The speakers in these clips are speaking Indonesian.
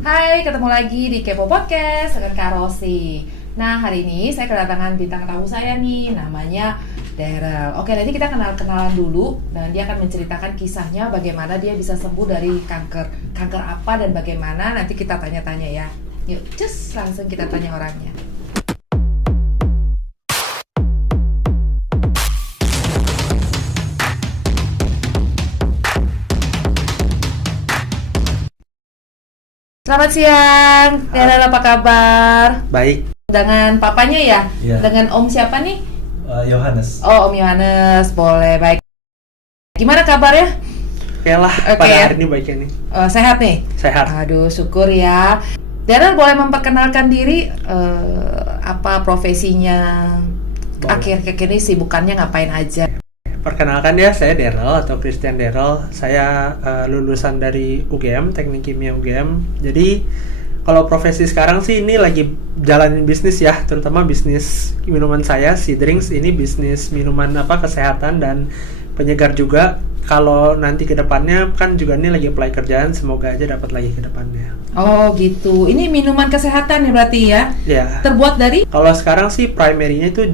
Hai, ketemu lagi di Kepo Podcast dengan Kak Rosi. Nah, hari ini saya kedatangan bintang tamu saya nih, namanya Daryl. Oke, nanti kita kenal-kenalan dulu dan dia akan menceritakan kisahnya bagaimana dia bisa sembuh dari kanker. Kanker apa dan bagaimana, nanti kita tanya-tanya ya. Yuk, cus, langsung kita tanya orangnya. Selamat siang, Daryl, apa kabar? Baik, Dengan papanya ya? Iya. Dengan om siapa nih? Yohanes. Oh, Om Yohanes, boleh, baik. Gimana kabarnya? oke lah Oke. pada hari ini baiknya nih. Sehat nih? Sehat. Aduh, syukur ya. Daryl boleh memperkenalkan diri, apa profesinya? Boleh. Akhir-akhir ini sibukannya ngapain aja? Perkenalkan ya, saya Daryl atau Christian Daryl. Saya lulusan dari UGM, Teknik Kimia UGM. Jadi kalau profesi sekarang sih ini lagi jalanin bisnis ya, terutama bisnis minuman saya, Sea Drinks. Ini bisnis minuman kesehatan dan penyegar juga. Kalau nanti ke depannya kan juga ini lagi apply kerjaan, semoga aja dapat lagi ke depannya. Oh gitu, ini minuman kesehatan ya berarti ya? Ya. Terbuat dari? Kalau sekarang sih primary-nya itu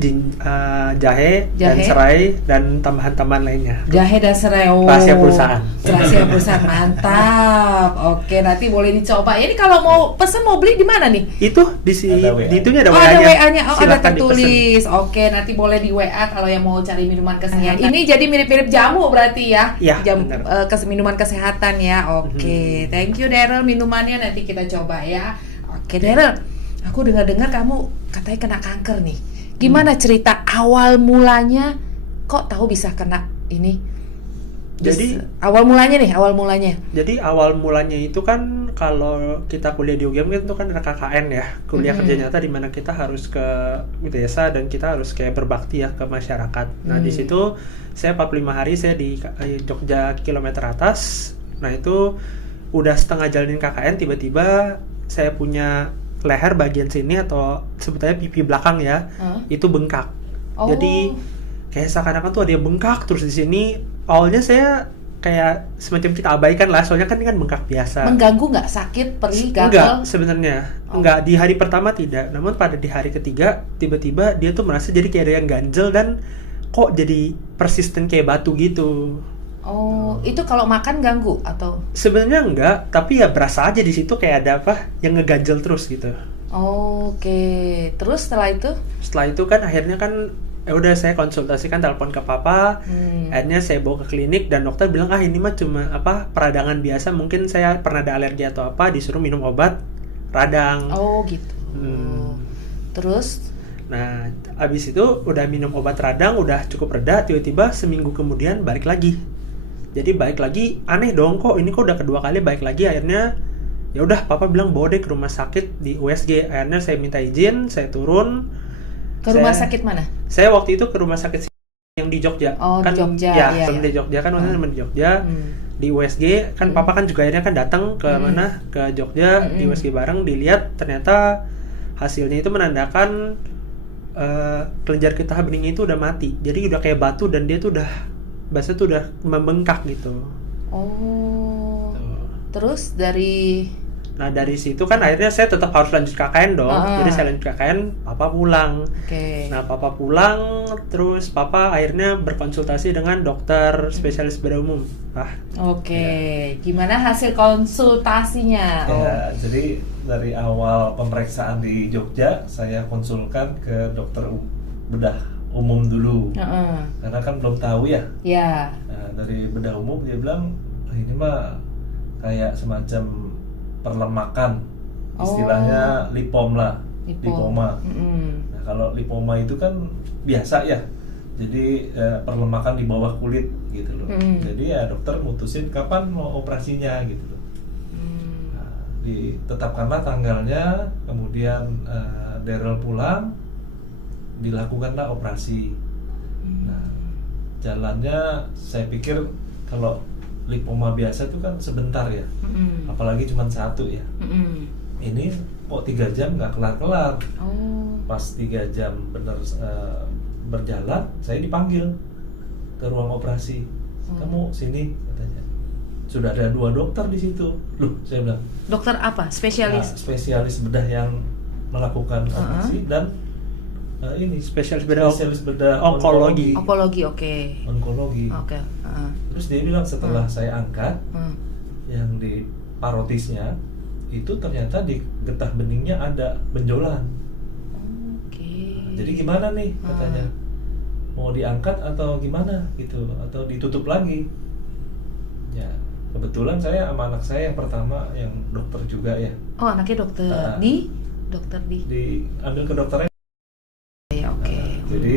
jahe dan Jahe? serai dan tambahan-tambahan lainnya. Jahe dan serai. Oh. Rahasia perusahaan. Rahasia perusahaan, mantap. Oke, nanti boleh dicoba. Ini kalau mau pesen, mau beli di mana nih? Itu Ada WA. di itunya ada Oh, WA-nya. ada WA-nya. Oh, ada Silakan tertulis. Oke, nanti boleh di WA kalau yang mau cari minuman kesehatan. Ini jadi mirip-mirip jamu berarti ya? Iya, benar. Minuman kesehatan ya. Oke, thank you Daryl, minumannya nanti kita coba ya. Oke Daryl, aku dengar-dengar kamu katanya kena kanker nih. Gimana cerita awal mulanya? Kok tahu bisa kena ini? Jadi awal mulanya. Jadi awal mulanya itu kan kalau kita kuliah di UGM kan itu kan ada KKN ya, kuliah kerja nyata di mana kita harus ke desa dan kita harus kayak berbakti ya ke masyarakat. Nah, di situ saya 45 hari saya di Jogja kilometer atas. Nah, itu udah setengah jalanin KKN, tiba-tiba saya punya leher bagian sini atau sebetulnya pipi belakang ya, itu bengkak. Oh. Jadi kayak seakan-akan tuh ada yang bengkak terus di sini. Awalnya saya kayak semacam kita abaikan lah, soalnya kan ini kan bengkak biasa. Mengganggu nggak? Sakit, perih, gatal? Enggak, sebenarnya. Enggak, di hari pertama tidak. Namun pada di hari ketiga, tiba-tiba dia tuh merasa jadi kayak ada yang ganjel dan kok jadi persisten kayak batu gitu. Oh, itu kalau makan ganggu atau? Sebenarnya enggak, tapi ya berasa aja di situ kayak ada apa yang ngeganjel terus gitu. Oke, terus setelah itu? Setelah itu kan akhirnya kan ya udah saya konsultasikan, telepon ke papa. Akhirnya saya bawa ke klinik dan dokter bilang ini mah cuma peradangan biasa, mungkin saya pernah ada alergi atau apa, disuruh minum obat radang. Oh gitu. Terus? Nah, abis itu udah minum obat radang, udah cukup reda, tiba-tiba seminggu kemudian balik lagi. Jadi balik lagi, aneh dong, kok ini kok udah kedua kali balik lagi. Akhirnya ya udah papa bilang bawa deh ke rumah sakit di USG. Akhirnya saya minta izin, saya turun. Ke rumah sakit mana? Saya waktu itu ke rumah sakit yang di Jogja. Oh, kan, di Jogja. Ya, Iya, di Jogja kan waktu itu di Jogja. Di USG kan papa kan juga akhirnya kan datang ke mana? Ke Jogja, di USG bareng, dilihat ternyata hasilnya itu menandakan kelenjar getah bening itu udah mati. Jadi udah kayak batu dan dia tuh udah bahasa tuh udah membengkak gitu. Oh. Tuh. Terus dari Nah, dari situ kan akhirnya saya tetap harus lanjut KKN dong. Jadi saya lanjut KKN, papa pulang. Oke. Nah, papa pulang, terus papa akhirnya berkonsultasi dengan dokter spesialis bedah umum. Oke. Gimana hasil konsultasinya? Ya, jadi dari awal pemeriksaan di Jogja, saya konsulkan ke dokter bedah umum dulu. Karena kan belum tahu ya. Ya. Nah, dari bedah umum dia bilang, ini mah kayak semacam perlemakan, istilahnya lipom lah, lipoma. Nah, kalau lipoma itu kan biasa ya, jadi perlemakan di bawah kulit gitu loh. Jadi ya dokter mutusin kapan mau operasinya gitu loh. Nah, ditetapkanlah tanggalnya, kemudian Daryl pulang, dilakukanlah operasi. Nah, jalannya saya pikir kalau lipoma biasa itu kan sebentar ya, apalagi cuma satu ya. Ini kok 3 jam nggak kelar-kelar. Pas 3 jam bener berjalan, saya dipanggil ke ruang operasi. Kamu sini katanya. sudah ada 2 dokter di situ. Loh, saya bilang. Dokter apa? Spesialis? Spesialis bedah yang melakukan operasi dan ini Spesialis bedah onkologi. Onkologi, oke. Onkologi. Oke. Terus dia bilang setelah saya angkat, yang di parotisnya itu ternyata di getah beningnya ada benjolan. Oke. Jadi gimana nih katanya? Mau diangkat atau gimana gitu, atau ditutup lagi? Ya, kebetulan saya sama anak saya yang pertama yang dokter juga ya. Oh, anaknya dokter dokter di diambil ke dokternya. Ya, oke. Jadi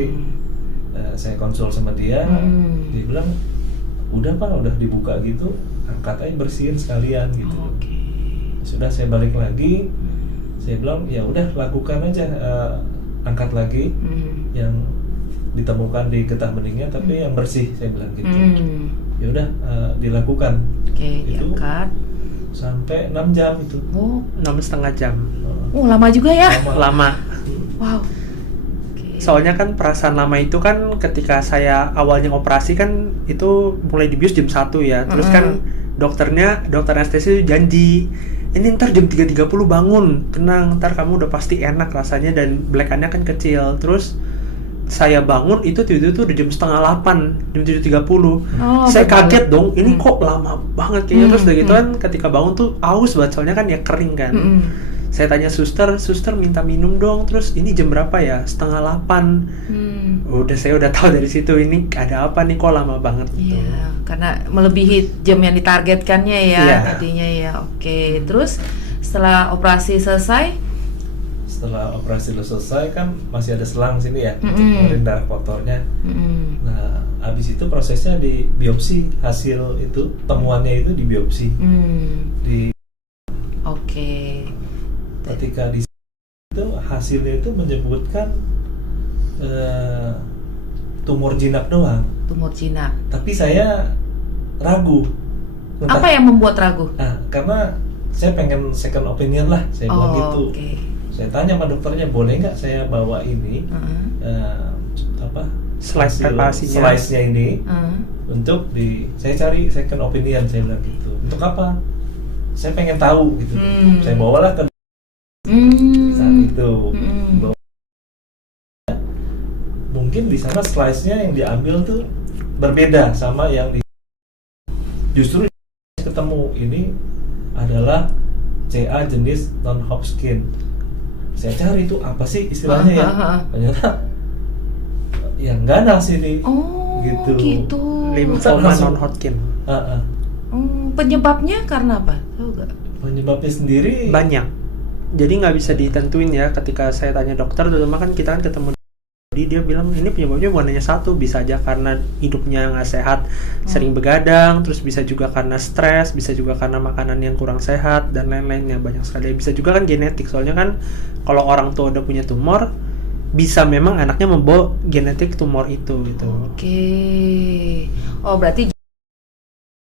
saya konsul sama dia, dia bilang udah Pak, udah dibuka gitu, angkat aja, bersihin sekalian gitu. Oke. Sudah saya balik lagi, saya bilang ya udah lakukan aja, angkat lagi yang ditemukan di getah beningnya tapi yang bersih, saya bilang gitu. Ya udah dilakukan. Oke, itu diangkat sampai 6 jam itu. Oh, 6,5 jam. lama juga ya. Lama. Wow. Soalnya kan perasaan lama itu kan ketika saya awalnya operasi kan itu mulai dibius jam 1 ya. Terus kan dokter anestesi janji ini ntar jam 3.30 bangun, tenang, ntar kamu udah pasti enak rasanya dan belekannya kan kecil. Terus saya bangun itu tiba-tiba tuh udah jam 7:30, jam 7.30. Saya kaget dong, ini kok lama banget kayaknya. Terus udah gitu kan ketika bangun tuh aus banget, soalnya kan ya kering kan. Saya tanya suster minta minum dong. Terus ini jam berapa ya? 7:30. Saya udah tahu dari situ ini ada apa nih, kok lama banget gitu. Iya, karena melebihi jam yang ditargetkannya ya. Iya. Tadinya ya. Oke. Terus setelah operasi selesai? Setelah operasi selesai kan masih ada selang sini ya untuk ngeluarin darah kotornya. Nah, habis itu prosesnya di biopsi, hasil itu temuannya itu di biopsi. Oke. Ketika di itu hasilnya itu menyebutkan tumor jinak doang. Tumor jinak. Tapi saya ragu. Apa yang membuat ragu? Nah, karena saya pengen second opinion lah, saya bilang gitu. Okay. Saya tanya sama dokternya, boleh nggak saya bawa ini slice-nya ini untuk saya cari second opinion, saya bilang gitu. Untuk apa? Saya pengen tahu gitu. Saya bawalah ke saat itu. Mungkin di sana slice-nya yang diambil tuh berbeda sama yang justru ketemu ini adalah CA jenis non-Hodgkin. Saya cari itu apa sih istilahnya ya? Ternyata yang ganas ini. Gitu. Lymphoma non-Hodgkin. Penyebabnya karena apa? Tahu nggak? Penyebabnya sendiri banyak. Jadi nggak bisa ditentuin ya. Ketika saya tanya dokter, terutama kan kita kan ketemu dia bilang ini penyebabnya bukan hanya satu, bisa aja karena hidupnya nggak sehat, sering begadang, terus bisa juga karena stres, bisa juga karena makanan yang kurang sehat dan lain-lainnya, banyak sekali. Bisa juga kan genetik, soalnya kan kalau orang tua udah punya tumor, bisa memang anaknya membawa genetik tumor itu gitu. Oke. Oh, berarti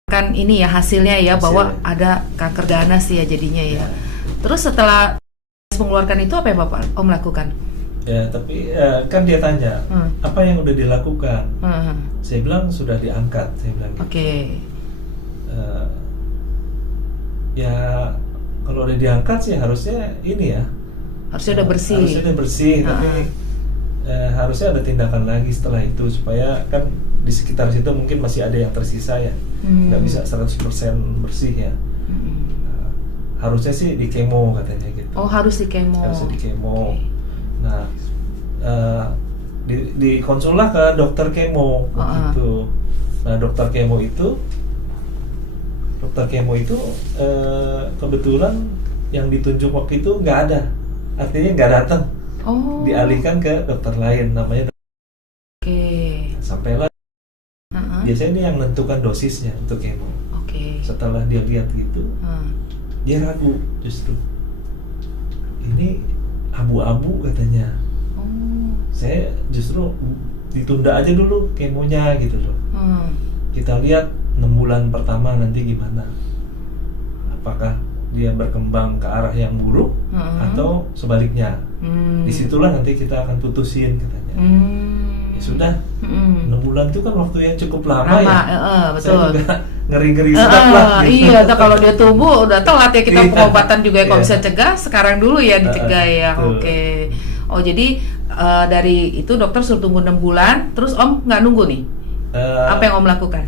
kan ini ya hasilnya ya bahwa ada kanker ganas ya jadinya ya. Terus setelah mengeluarkan itu apa yang Bapak Om lakukan? Ya, tapi kan dia tanya apa yang udah dilakukan. Saya bilang sudah diangkat, saya bilang gitu. Oke. Ya kalau udah diangkat sih harusnya ini ya. Harusnya udah bersih. Harusnya udah bersih, tapi harusnya ada tindakan lagi setelah itu supaya kan di sekitar situ mungkin masih ada yang tersisa ya. Nggak bisa 100% bersih ya. Harusnya sih di kemo katanya gitu. Oh, harus di kemo. Harusnya di kemo. Nah, di konsullah ke dokter kemo gitu. Nah, dokter kemo itu kebetulan yang ditunjuk waktu itu nggak ada, artinya nggak datang. Dialihkan ke dokter lain namanya. Sampailah. Biasanya dia yang menentukan dosisnya untuk kemo. Setelah dia lihat gitu, dia ragu justru. Ini abu-abu katanya. Saya justru ditunda aja dulu kemonya gitu loh. Kita lihat 6 bulan pertama nanti gimana. Apakah dia berkembang ke arah yang buruk atau sebaliknya. Disitulah nanti kita akan putusin katanya. Ya sudah. 6 bulan itu kan waktu yang cukup lama ya. Betul. ngeri-ngeri sedap lah. Gitu. Iya, kalau dia tumbuh udah telat ya kita Iya. pengobatan juga ya. Kalau Iya. bisa cegah, sekarang dulu ya dicegah ya. Betul. Oke. Oh jadi dari itu dokter suruh tunggu 6 bulan, terus Om nggak nunggu nih? Apa yang Om lakukan?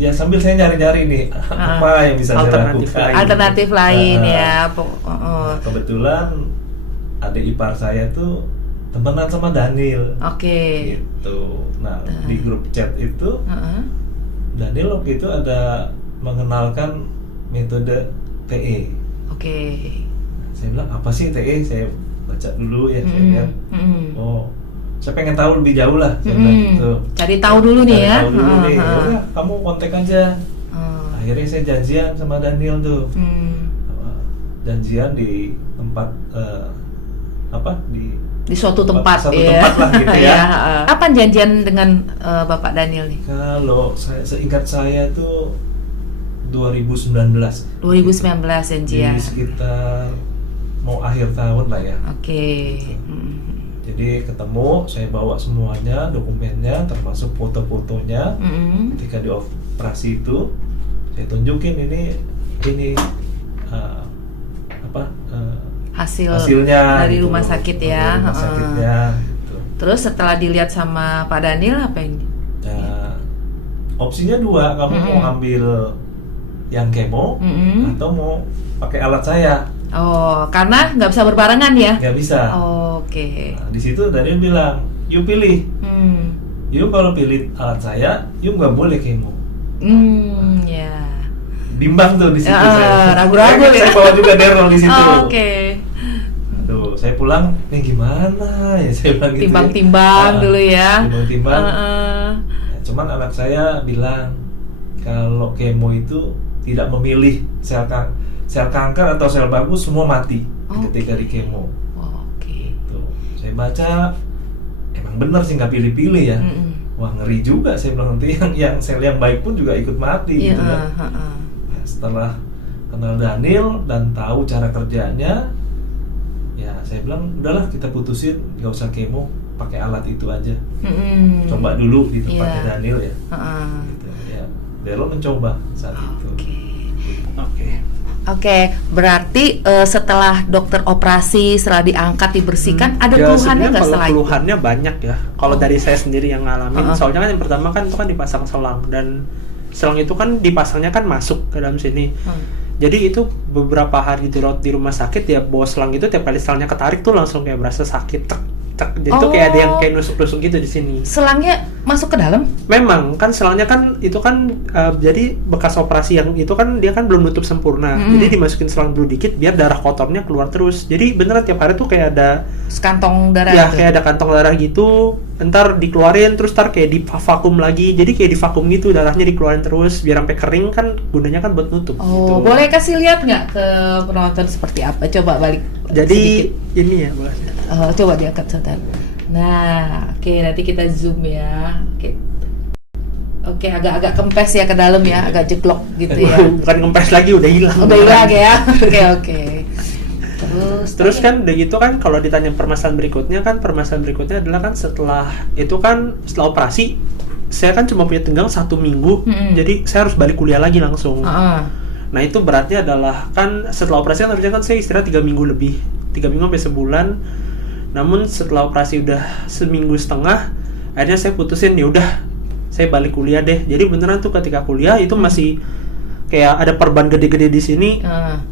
Ya sambil saya nyari-nyari nih apa yang bisa saya Alternatif lakukan. lain. Alternatif lain Nah, ya. Nah, kebetulan adik ipar saya tuh temenan sama Daniel. Oke. Gitu. Nah, di grup chat itu Heeh. Daniel waktu itu ada mengenalkan metode TE. Oke. Saya bilang apa sih TE? Saya baca dulu ya, saya lihat. Oh, saya pengen tahu lebih jauh lah. Saya bilang gitu. Cari tahu dulu nih ya. Cari tahu dulu nih. Heeh. Yaudah, kamu kontak aja. Akhirnya saya janjian sama Daniel tuh. Janjian di tempat Di suatu tempat suatu ya. tempat lah gitu ya. Kapan janjian dengan Bapak Daniel nih? Kalau saya seingat saya tuh 2019. 2019 janjian. Jadi sekitar mau akhir tahun lah ya. Oke. Jadi ketemu, saya bawa semuanya, dokumennya, termasuk foto-fotonya. Ketika di operasi itu, saya tunjukin ini hasilnya dari gitu, rumah sakit ya. dari rumah sakitnya, gitu. Terus setelah dilihat sama Pak Daniel apa yang? Ya, opsinya dua, kamu mau ngambil yang kemo atau mau pakai alat saya. Oh, karena nggak bisa berbarengan ya? Nggak bisa. Oke. Nah, di situ Daniel bilang, "You pilih. You kalau pilih alat saya, you nggak boleh kemo." Ya. Bimbang tuh di situ saya. Ragu-ragu ya. Saya bawa juga Daryl di situ. Oke. Tuh, saya pulang, nih gimana ya, saya bilang gitu. Timbang-timbang dulu ya. Timbang-timbang. Ya, cuman anak saya bilang kalau kemo itu tidak memilih sel kanker atau sel bagus, semua mati ketika di kemo. Oke. Tuh, saya baca emang bener sih nggak pilih-pilih ya. Wah, ngeri juga, saya bilang nanti yang sel yang baik pun juga ikut mati gitu kan. Nah, setelah kenal Daniel dan tahu cara kerjanya, ya saya bilang udahlah kita putusin, nggak usah kemo, pakai alat itu aja. Coba dulu di tempatnya Daniel ya. Gitu, ya. Daryl mencoba saat itu. Oke, berarti setelah dokter operasi, setelah diangkat, dibersihkan, ada keluhannya nggak setelah itu? Keluhannya banyak ya. Kalau dari saya sendiri yang ngalamin, soalnya kan yang pertama kan itu kan dipasang selang, dan selang itu kan dipasangnya kan masuk ke dalam sini. Jadi itu beberapa hari di rumah sakit ya, bawa selang itu tiap kali selangnya ketarik tuh langsung kayak berasa sakit, tek. Jadi tuh kayak ada yang kayak nusuk-nusuk gitu di sini. Selangnya masuk ke dalam? Memang kan selangnya kan itu kan jadi bekas operasi yang itu kan dia kan belum nutup sempurna. Jadi dimasukin selang dulu dikit biar darah kotornya keluar terus. Jadi beneran tiap hari tuh kayak ada kantong darah. Ya, kayak ada kantong darah gitu. Ntar dikeluarin terus kayak di vakum lagi. Jadi kayak di vakum gitu, darahnya dikeluarin terus biar sampai kering, kan gunanya kan buat nutup. Oh, gitu. Boleh kasih lihat nggak ke penonton seperti apa? Coba balik. Jadi sedikit. ini ya, Mbak. Coba diangkat sebentar. Nah, oke, nanti kita zoom ya. Oke, agak kempes ya ke dalam ya, agak jeglok gitu ya. Bukan kempes lagi, udah hilang. Udah hilang ya. Oke. Terus kan udah gitu kan, kalau ditanya permasalahan berikutnya adalah kan setelah operasi saya kan cuma punya tenggang 1 minggu, jadi saya harus balik kuliah lagi langsung. Nah itu beratnya adalah kan setelah operasi kan harusnya kan saya istirahat 3 minggu lebih, 3 minggu sampai sebulan. Namun setelah operasi udah 1,5 minggu, akhirnya saya putusin ya udah saya balik kuliah deh. Jadi beneran tuh ketika kuliah itu masih kayak ada perban gede-gede di sini,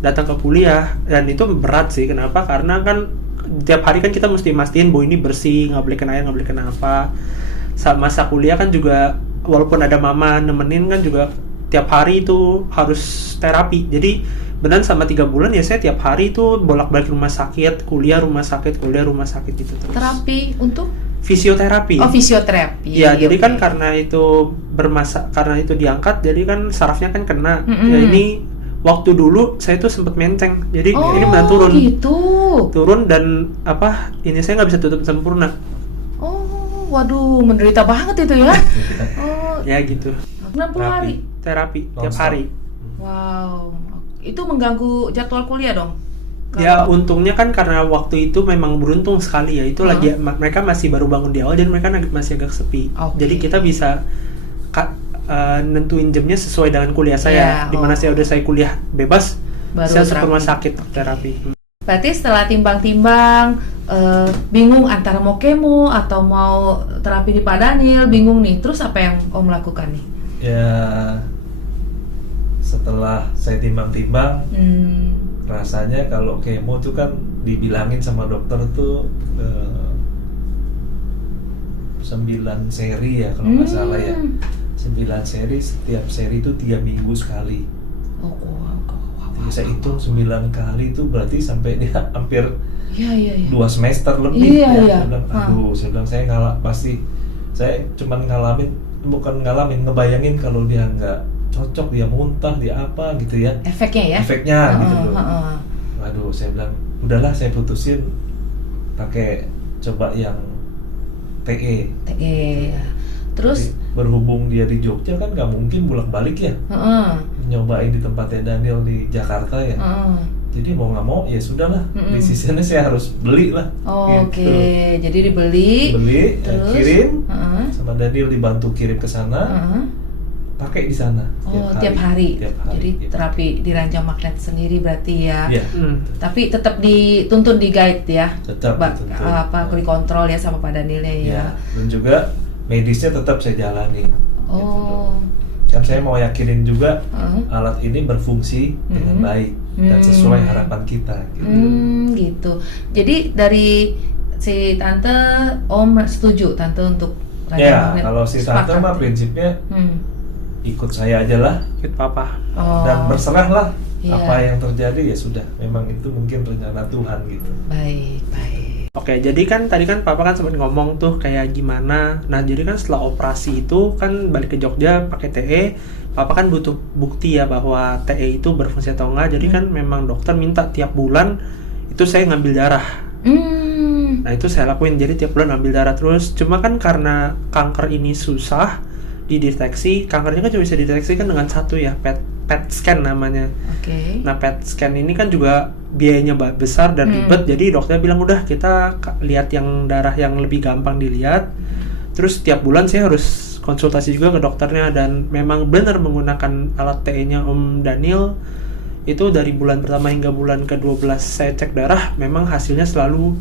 datang ke kuliah, dan itu berat sih. Kenapa? Karena kan tiap hari kan kita mesti mastiin bahwa ini bersih, nggak boleh kena air, nggak boleh kena apa. Saat masa kuliah kan juga walaupun ada mama nemenin kan juga tiap hari itu harus terapi. Jadi beneran sama 3 bulan ya saya tiap hari itu bolak-balik rumah sakit, kuliah rumah sakit gitu terus. Terapi untuk? Fisioterapi. Oh, fisioterapi. Ya, jadi kan karena itu diangkat, jadi kan sarafnya kan kena. Ya ini waktu dulu saya tuh sempat menceng. Jadi ini benar turun. Gitu. Turun dan ini saya nggak bisa tutup sempurna. Oh, waduh, menderita banget itu ya. Ya gitu. 60 hari. Terapi tiap hari. Wow. Itu mengganggu jadwal kuliah dong? Ya untungnya kan karena waktu itu memang beruntung sekali ya, itu lagi mereka masih baru bangun di awal dan mereka masih agak sepi. Jadi kita bisa nentuin jamnya sesuai dengan kuliah saya. Dimana saya kuliah bebas, baru saya masuk terapi. rumah sakit terapi. Berarti setelah timbang-timbang, bingung antara mau kemo atau mau terapi di Pak Daniel, bingung nih. Terus apa yang Om lakukan nih? Ya setelah saya timbang-timbang, rasanya kalau kemo tuh kan dibilangin sama dokter tuh 9 seri ya kalau nggak salah ya. 9 seri, setiap seri itu 3 minggu sekali. Jadi saya hitung 9 kali itu berarti sampai dia hampir 2 semester lebih. Saya bilang, aduh, saya bilang saya pasti saya cuman ngebayangin kalau dia nggak cocok, dia muntah, dia apa gitu ya. Efeknya gitu loh. Aduh, saya bilang udahlah, saya putusin pakai coba yang TE. Terus jadi, berhubung dia di Jogja kan nggak mungkin bolak-balik ya. Nyobain di tempatnya Daniel di Jakarta ya. Jadi mau nggak mau ya sudahlah. Decisionnya saya harus beli lah. Oke, jadi dibeli. Terus kirim. Sama Daniel dibantu kirim ke sana. Pakai di sana. Tiap hari. Jadi terapi di ranjang magnet sendiri berarti ya. Tapi tetap dituntun di guide ya. Tetap dituntun. Dikontrol ya sama Pak Danielnya ya. Dan juga medisnya tetap saya jalani. Gitu. Kan saya mau yakinin juga alat ini berfungsi dengan baik dan sesuai harapan kita. Gitu. Jadi dari si tante, Om setuju tante untuk ranjang magnet? Kalau si tante mah prinsipnya ikut saya aja lah, ikut papa, dan berserah lah. Apa yang terjadi ya sudah, memang itu mungkin rencana Tuhan gitu. Baik. Oke, jadi kan tadi kan papa kan sempat ngomong tuh kayak gimana. Nah, jadi kan setelah operasi itu kan balik ke Jogja pakai TE, papa kan butuh bukti ya bahwa TE itu berfungsi atau enggak. Jadi kan memang dokter minta tiap bulan itu saya ngambil darah. Nah, itu saya lakuin, jadi tiap bulan ambil darah terus. Cuma kan karena kanker ini susah dideteksi, kankernya kan cuma bisa dideteksi kan dengan satu ya, PET scan namanya. Nah, PET scan ini kan juga biayanya besar dan ribet, jadi dokter bilang udah kita lihat yang darah yang lebih gampang dilihat. Terus tiap bulan saya harus konsultasi juga ke dokternya, dan memang benar menggunakan alat TE-nya Om Daniel itu dari bulan pertama hingga bulan ke-12 saya cek darah, memang hasilnya selalu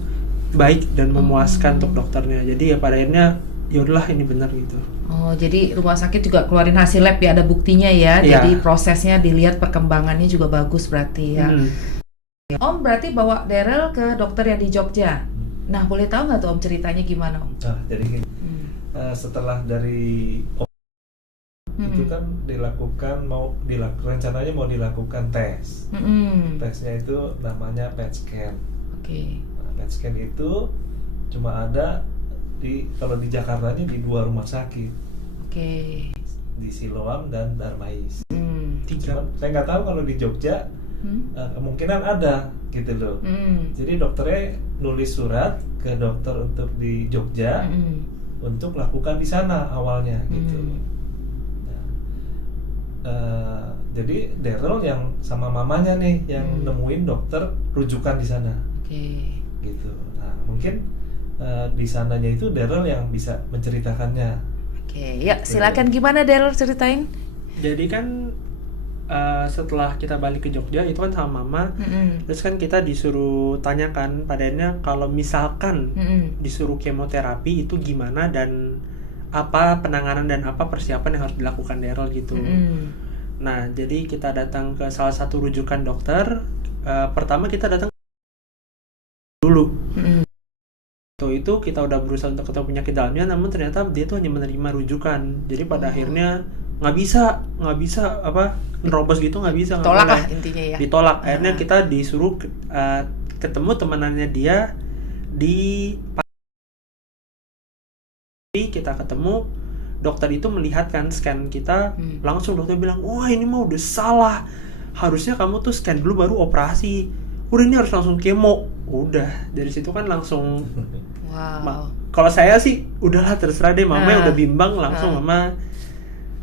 baik dan memuaskan untuk dokternya. Jadi ya pada akhirnya yaudahlah ini benar gitu. Jadi rumah sakit juga keluarin hasil lab ya, ada buktinya ya. Jadi prosesnya dilihat, perkembangannya juga bagus berarti ya. Om berarti bawa Daryl ke dokter yang di Jogja. Nah, boleh tahu nggak tuh Om ceritanya gimana Om? Nah, jadi setelah dari itu kan rencananya mau dilakukan tes. Tesnya itu namanya PET scan. Nah, PET scan itu cuma ada kalau di Jakartanya di 2 rumah sakit, di Siloam dan Darmais. Cuman saya nggak tahu kalau di Jogja kemungkinan ada gitu loh. Jadi dokternya nulis surat ke dokter untuk di Jogja untuk lakukan di sana awalnya gitu. Jadi Daryl yang sama mamanya nih yang nemuin dokter rujukan di sana. Gitu. Nah, mungkin di sananya itu Daryl yang bisa menceritakannya. Ya silakan, gimana Daryl ceritain? Jadi kan setelah kita balik ke Jogja itu kan sama mama, terus kan kita disuruh tanyakan padanya kalau misalkan disuruh kemoterapi itu gimana dan apa penanganan dan apa persiapan yang harus dilakukan Daryl gitu. Nah, jadi kita datang ke salah satu rujukan dokter. Pertama kita datang dulu. Itu kita udah berusaha untuk ketemu penyakit dalamnya, namun ternyata dia tuh hanya menerima rujukan. Jadi pada akhirnya nggak bisa nerobos gitu, nggak bisa. Ditolak lah intinya ya. Ditolak. Akhirnya kita disuruh ketemu temanannya dia di. Kita ketemu, dokter itu melihat kan scan kita, langsung dokter bilang, wah ini mah udah salah. Harusnya kamu tuh scan dulu baru operasi. Udah ini harus langsung kemo. Udah dari situ kan langsung. Kalau saya sih udahlah terserah deh, mama udah bimbang langsung mama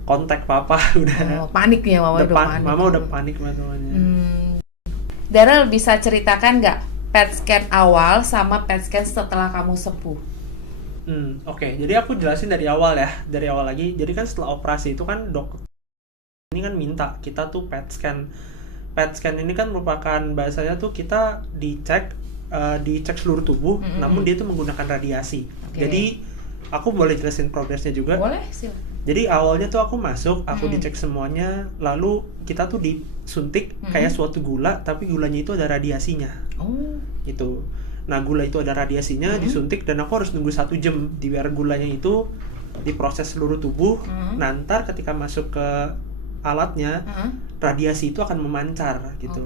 kontak papa udah. Panik ya mama udah panik. Mama udah panik namanya. Daryl bisa ceritakan nggak PET scan awal sama PET scan setelah kamu sembuh? Oke. Jadi aku jelasin dari awal ya, dari awal lagi. Jadi kan setelah operasi itu kan dokter ini kan minta kita tuh PET scan. PET scan ini kan merupakan bahasanya tuh kita dicek seluruh tubuh, namun dia tuh menggunakan radiasi. Jadi aku boleh jelasin progresnya juga. Boleh, silakan. Jadi awalnya tuh aku masuk, aku dicek semuanya, lalu kita tuh disuntik kayak suatu gula, tapi gulanya itu ada radiasinya. Gitu. Nah, gula itu ada radiasinya, disuntik, dan aku harus nunggu 1 jam biar gulanya itu diproses seluruh tubuh. Nah, ntar ketika masuk ke alatnya, radiasi itu akan memancar gitu.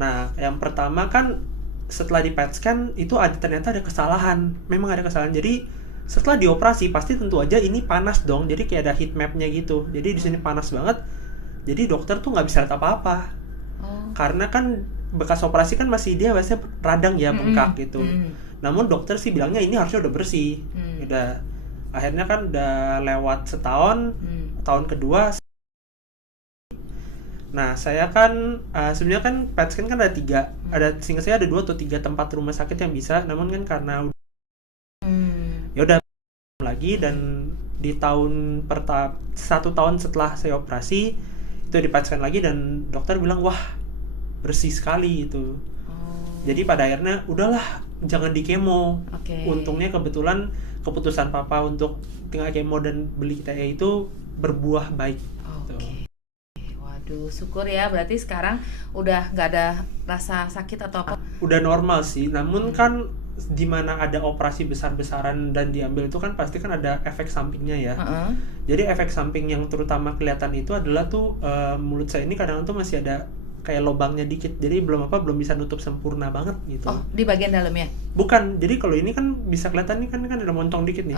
Nah, yang pertama kan setelah di PET scan itu ternyata ada kesalahan. Memang ada kesalahan. Jadi setelah dioperasi pasti tentu aja ini panas dong. Jadi kayak ada heat map-nya gitu. Jadi di sini panas banget. Jadi dokter tuh nggak bisa lihat apa-apa. Karena kan bekas operasi kan masih dia biasanya radang ya, bengkak gitu. Namun dokter sih bilangnya ini harusnya udah bersih. Udah. Akhirnya kan udah lewat setahun, tahun kedua. Nah, saya kan sebenarnya kan PET scan kan ada 3. Seingat saya ada 2 atau 3 tempat rumah sakit yang bisa. Namun kan karena ya udah lagi, dan di tahun 1 tahun setelah saya operasi itu di PET scan lagi, dan dokter bilang wah bersih sekali itu. Jadi pada akhirnya udahlah jangan di kemo. Untungnya kebetulan keputusan papa untuk tinggal kemo dan beli TE itu berbuah baik. Waduh, syukur ya, berarti sekarang udah nggak ada rasa sakit atau apa? Udah normal sih, namun kan di mana ada operasi besar-besaran dan diambil itu kan pasti kan ada efek sampingnya ya. Jadi efek samping yang terutama kelihatan itu adalah tuh mulut saya ini kadang tuh masih ada kayak lubangnya dikit, jadi belum bisa nutup sempurna banget gitu. Oh, di bagian dalamnya? Bukan, jadi kalau ini kan bisa kelihatan nih kan ada montong dikit nih.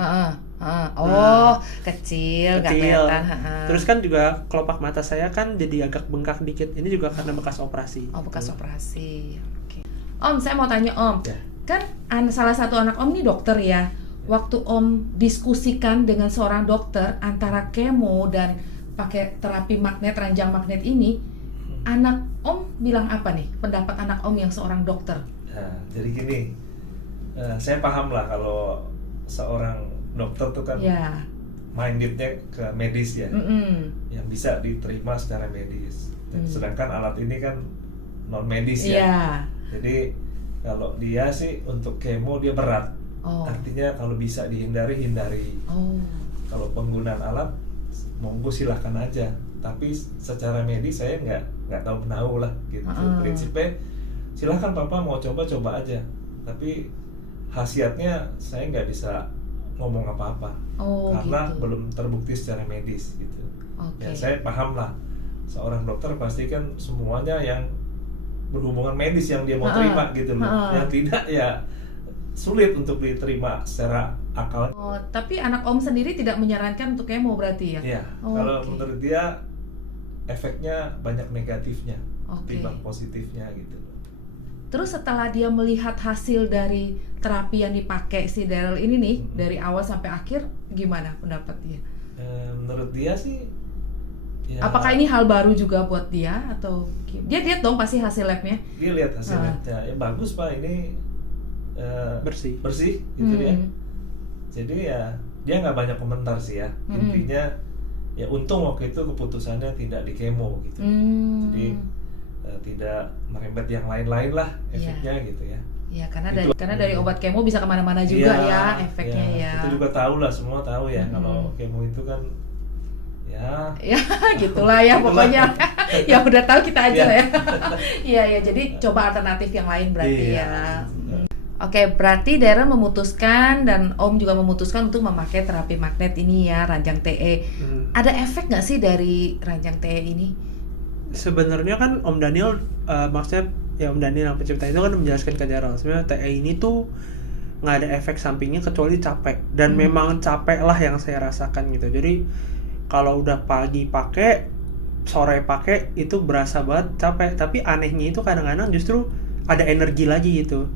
Kecil, nggak kelihatan. Terus kan juga kelopak mata saya kan jadi agak bengkak dikit, ini juga karena bekas operasi. Bekas operasi. Om, saya mau tanya Om, kan salah satu anak Om ini dokter ya. Waktu Om diskusikan dengan seorang dokter antara kemo dan pakai terapi magnet, ranjang magnet ini, anak Om bilang apa nih? Pendapat anak Om yang seorang dokter? Nah, jadi gini, saya paham lah kalau seorang dokter tuh kan mindednya ke medis ya, yang bisa diterima secara medis. Sedangkan alat ini kan non medis ya. Jadi kalau dia sih untuk kemo dia berat, artinya kalau bisa dihindari hindari. Kalau penggunaan alat monggo silahkan aja, tapi secara medis saya nggak tahu lah gitu. Prinsipnya silahkan papa mau coba aja, tapi khasiatnya saya nggak bisa ngomong apa-apa karena gitu. Belum terbukti secara medis gitu. Ya saya paham lah, seorang dokter pasti kan semuanya yang berhubungan medis yang dia mau terima gitu loh. Yang tidak ya sulit untuk diterima secara akal. Tapi anak Om sendiri tidak menyarankan untuk kemo berarti ya? Iya. Kalau menurut dia efeknya banyak negatifnya ketimbang positifnya gitu. Terus setelah dia melihat hasil dari terapi yang dipakai si Daryl ini nih, dari awal sampai akhir, gimana pendapat dia? Menurut dia sih ya, apakah ini hal baru juga buat dia atau dia lihat dong pasti hasil labnya? Dia lihat hasil labnya, ya bagus Pak, ini bersih gitu ya. Jadi ya dia nggak banyak komentar sih ya. Intinya ya untung waktu itu keputusannya tidak di kemo gitu. Jadi tidak merembet yang lain-lain lah efeknya gitu ya. Iya, karena dari obat kemo bisa kemana-mana juga ya efeknya ya. Kita juga tahu lah, semua tahu ya kalau kemo itu kan ya gitulah ya pokoknya. Ya udah tahu kita aja ya. Iya, jadi coba alternatif yang lain berarti ya. Oke, berarti Daryl memutuskan dan Om juga memutuskan untuk memakai terapi magnet ini ya, ranjang TE. Ada efek nggak sih dari ranjang TE ini? Sebenarnya kan Om Daniel, maksudnya ya Om Daniel yang pencipta itu kan menjelaskan ke Daryl, sebenarnya TE ini tuh nggak ada efek sampingnya kecuali capek, dan memang capek lah yang saya rasakan gitu. Jadi kalau udah pagi pakai, sore pakai itu berasa banget capek, tapi anehnya itu kadang-kadang justru ada energi lagi gitu.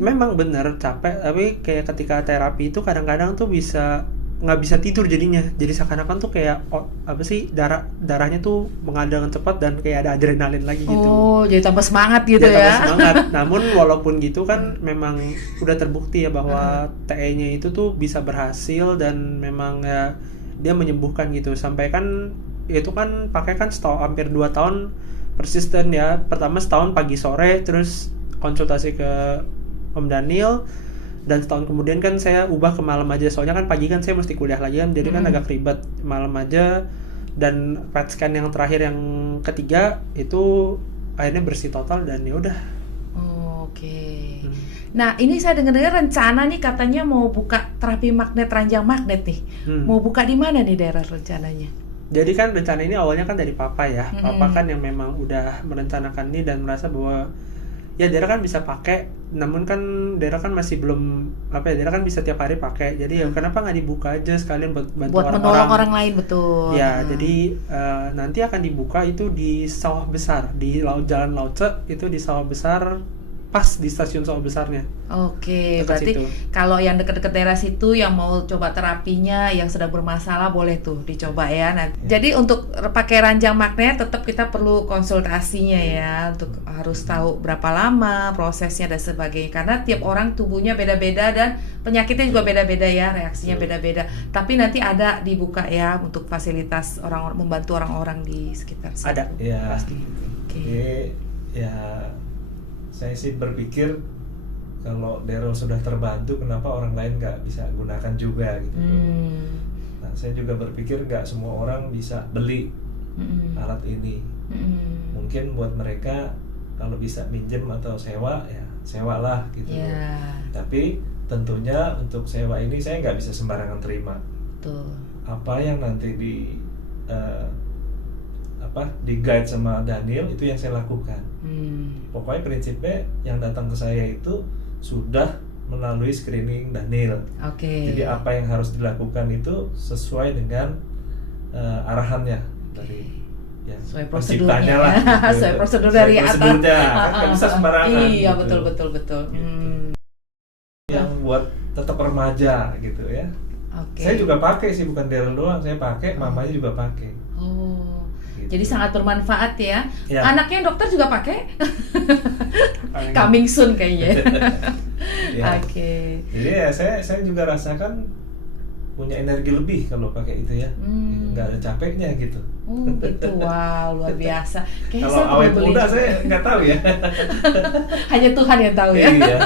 Memang bener capek, tapi kayak ketika terapi itu kadang-kadang tuh bisa nggak bisa tidur jadinya. Jadi seakan-akan tuh kayak darahnya tuh mengalir dengan cepat dan kayak ada adrenalin lagi gitu. Oh, jadi tambah semangat gitu Dia tambah ya. semangat. Namun walaupun gitu kan memang udah terbukti ya bahwa TE-nya itu tuh bisa berhasil dan memang ya dia menyembuhkan gitu. Sampai kan itu kan pakai kan hampir 2 tahun persisten ya. Pertama setahun pagi sore, terus konsultasi ke Om Daniel, dan setahun kemudian kan saya ubah ke malam aja, soalnya kan pagi kan saya mesti kuliah lagi kan, jadi kan agak ribet, malam aja. Dan PET scan yang terakhir yang ketiga itu akhirnya bersih total dan ya udah. Oke. Nah, ini saya dengar-dengar rencana nih katanya mau buka terapi magnet, ranjang magnet nih. Mau buka di mana nih daerah rencananya? Jadi kan rencana ini awalnya kan dari Papa ya. Papa kan yang memang udah merencanakan ini dan merasa bahwa ya daerah kan bisa pakai, namun kan daerah kan masih belum daerah kan bisa tiap hari pakai, jadi ya kenapa nggak dibuka aja sekalian buat bantu Buat menolong orang lain, betul. Ya, jadi nanti akan dibuka itu di Sawah Besar, di Jalan Lauce, itu di Sawah Besar, pas di stasiun Sawah Besarnya. Oke, Dekat berarti situ. kalau yang dekat-dekat daerah situ yang mau coba terapinya, yang sedang bermasalah boleh tuh dicoba ya. Nah, jadi untuk pakai ranjang magnet tetap kita perlu konsultasinya ya, untuk harus tahu berapa lama prosesnya dan sebagainya. Karena tiap orang tubuhnya beda-beda dan penyakitnya juga beda-beda ya, reaksinya beda-beda. Tapi nanti ada dibuka ya untuk fasilitas membantu orang-orang di sekitar situ. Ada. Ya. Pasti. Oke. Jadi ya saya sih berpikir kalau Daryl sudah terbantu, kenapa orang lain nggak bisa gunakan juga gitu. Nah, saya juga berpikir nggak semua orang bisa beli alat ini. Mungkin buat mereka kalau bisa minjem atau sewa, ya sewa lah gitu. Ya. Tapi tentunya untuk sewa ini saya nggak bisa sembarangan terima. Betul. Apa yang nanti di guide sama Daniel itu yang saya lakukan. Pokoknya prinsipnya yang datang ke saya itu sudah melalui screening Daniel. Oke. Jadi apa yang harus dilakukan itu sesuai dengan arahannya dari sesuai prosedurnya penciptanya lah. sesuai prosedur dari atas. Prosedurnya kan nggak bisa sembarangan. Iya, gitu. betul. Yang buat tetap remaja gitu ya. Oke. Saya juga pakai sih, bukan Daryl doang, saya pakai, mamanya juga pakai. Oh. Gitu. Jadi sangat bermanfaat ya. Ya. Anaknya dokter juga pakai. Coming soon kayaknya. Ya. Oke. Jadi ya saya juga rasakan punya energi lebih kalau pakai itu ya. Nggak ada capeknya gitu. Oh gitu, wow, luar biasa. Kayaknya Kalau saya perlu awet beli muda juga. saya nggak tahu ya. Hanya Tuhan yang tahu ya. Iya.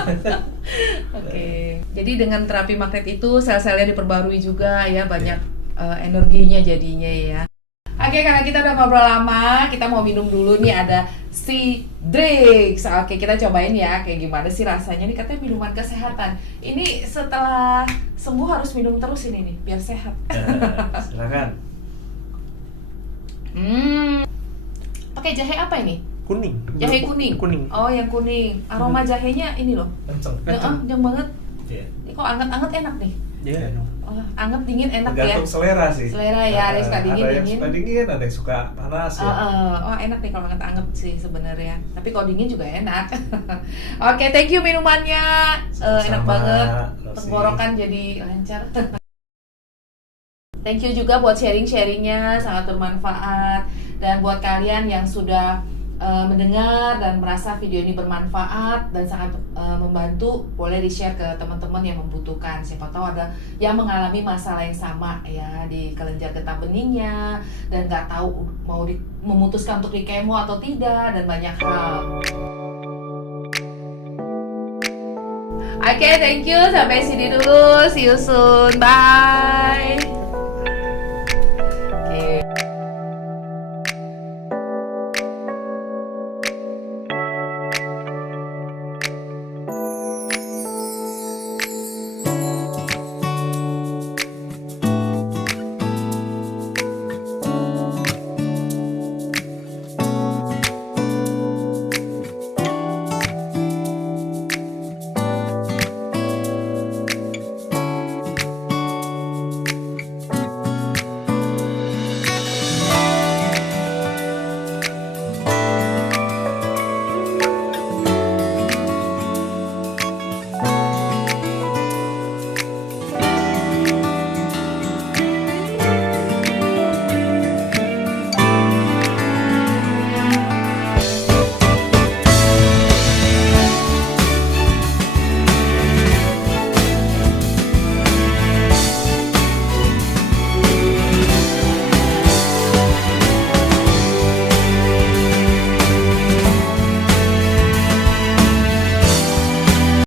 Oke. Jadi dengan terapi magnet itu sel-selnya diperbarui juga ya, banyak energinya jadinya ya. Oke, karena kita udah ngobrol lama, kita mau minum dulu nih, ada si drinks. Oke, kita cobain ya kayak gimana sih rasanya. Nih katanya minuman kesehatan. Ini setelah sembuh harus minum terus ini nih biar sehat. Silakan. Pakai jahe apa ini? Kuning. Jahe kuning. Kuning. Oh, yang kuning. Aroma jahenya ini loh. Kenceng. Kenceng banget. Iya. Ini kok anget-anget enak nih. Iya. Oh, anget dingin enak ya. Tergantung selera sih. Selera ya, ada yang suka dingin, Ada yang dingin. suka dingin, ada yang suka panas ya. Oh, enak nih kalau anget-anget sih sebenarnya. Tapi kalau dingin juga enak. Oke, thank you minumannya. Sama-sama, Enak banget. Rosi. Tenggorokan jadi lancar. Thank you juga buat sharing-sharingnya, sangat bermanfaat. Dan buat kalian yang sudah mendengar dan merasa video ini bermanfaat dan sangat membantu, boleh di-share ke teman-teman yang membutuhkan. Siapa tahu ada yang mengalami masalah yang sama ya di kelenjar getah benihnya dan nggak tahu mau memutuskan untuk di kemo atau tidak, dan banyak hal. Oke, thank you. Sampai sini dulu. See you soon. Bye.